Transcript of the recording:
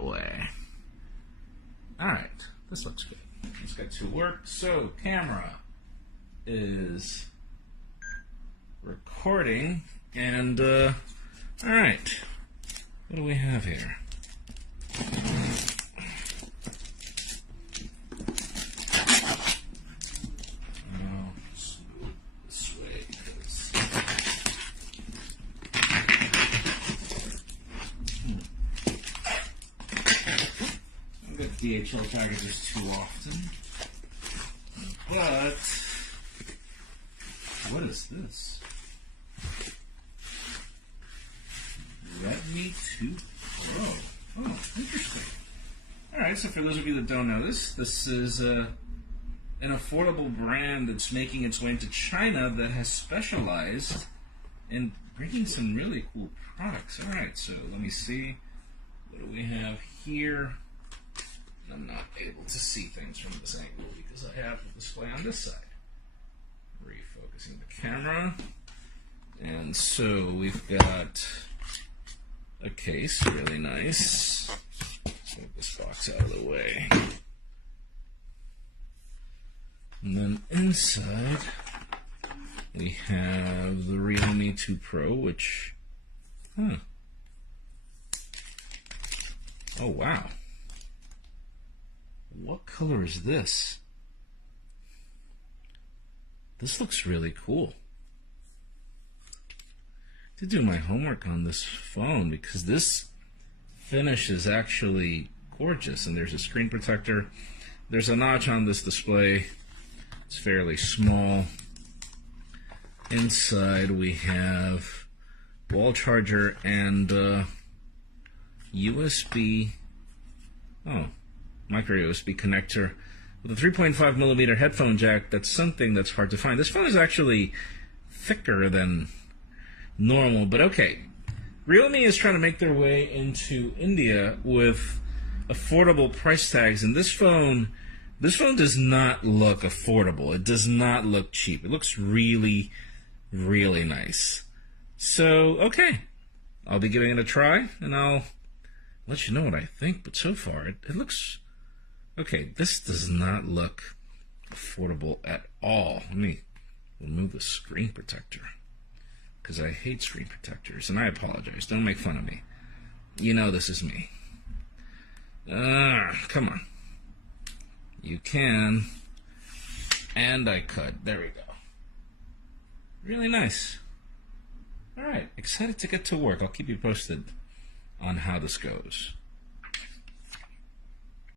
that way. Alright, this looks good. Let's get to work. So, camera is recording, and, alright. What do we have here? This way, I get DHL packages too often. But what is this? Realme 2 Pro. Oh, interesting. Alright, so for those of you that don't know this is an affordable brand that's making its way into China that has specialized in bringing some really cool products. Alright, so let me see. What do we have here? I'm not able to see things from this angle because I have the display on this side. Refocusing the camera. And so we've got a case, really nice. Let's move this box out of the way. And then inside we have the Realme 2 Pro, which, oh wow. What color is this? This looks really cool. To do my homework on this phone because this finish is actually gorgeous, and there's a screen protector. There's a notch on this display. It's fairly small. Inside we have wall charger and USB, micro USB connector with a 3.5 millimeter headphone jack. That's something that's hard to find. This phone is actually thicker than normal, but okay. Realme is trying to make their way into India with affordable price tags, and this phone does not look affordable. It does not look cheap. It looks really, really nice. So, okay. I'll be giving it a try, and I'll let you know what I think, but so far, it looks... Okay, this does not look affordable at all. Let me remove the screen protector, because I hate screen protectors, and I apologize. Don't make fun of me. You know this is me. Come on. You can. And I could. There we go. Really nice. Alright, excited to get to work. I'll keep you posted on how this goes.